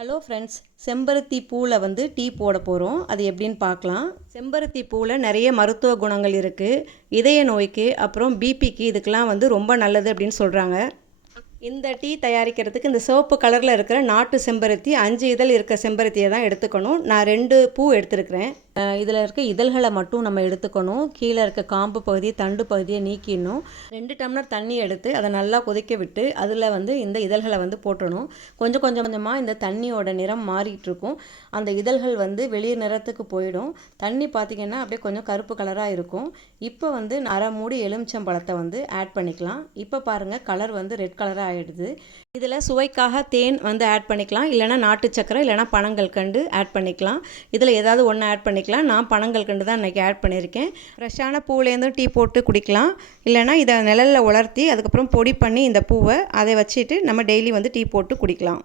Hello friends, செம்பருத்தி பூவில் வந்து டீ போட போகிறோம். அது எப்படின்னு பார்க்கலாம். செம்பருத்தி பூவில் நிறைய மருத்துவ குணங்கள் இருக்குது. இதய நோய்க்கு அப்புறம் பிபிக்கு இதுக்கெலாம் வந்து ரொம்ப நல்லது அப்படின்னு சொல்கிறாங்க. இந்த டீ தயாரிக்கிறதுக்கு இந்த சிவப்பு கலரில் இருக்கிற நாட்டு செம்பருத்தி 5 இதழ் இருக்க செம்பருத்தியை தான் எடுத்துக்கணும். நான் 2 பூ எடுத்துருக்கிறேன். இதில் இருக்க இதழ்களை மட்டும் நம்ம எடுத்துக்கணும். கீழே இருக்க காம்பு பகுதி தண்டு பகுதியை நீக்கிடணும். 2 டம்ளர் தண்ணி எடுத்து அதை நல்லா கொதிக்க விட்டு அதில் வந்து இந்த இதழ்களை வந்து போட்டணும். கொஞ்சம் கொஞ்சமாக இந்த தண்ணியோட நிறம் மாறிட்டு இருக்கும். அந்த இதழ்கள் வந்து வெளிர் நிறத்துக்கு போயிடும். தண்ணி பார்த்திங்கன்னா அப்படியே கொஞ்சம் கருப்பு கலராக இருக்கும். இப்போ வந்து அரை மூடி எலுமிச்சம்பழத்தை வந்து ஆட் பண்ணிக்கலாம். இப்போ பாருங்கள், கலர் வந்து ரெட் கலராக ஆகிடுது. இதில் சுவைக்காக தேன் வந்து ஆட் பண்ணிக்கலாம், இல்லைனா நாட்டு சக்கரை இல்லைனா பனங்கல்கண்டு ஆட் பண்ணிக்கலாம். இதில் ஏதாவது ஒன்று ஆட் பண்ணிக்கலாம். நான் பனங்கல்கண்டு தான் இன்றைக்கி ஆட் பண்ணியிருக்கேன். ஃப்ரெஷ்ஷான பூவிலேருந்து டீ போட்டு குடிக்கலாம், இல்லைனா இதை நிழலில் உலர்த்தி அதுக்கப்புறம் பொடி பண்ணி இந்த பூவை அதை வச்சுட்டு நம்ம டெய்லி வந்து டீ போட்டு குடிக்கலாம்.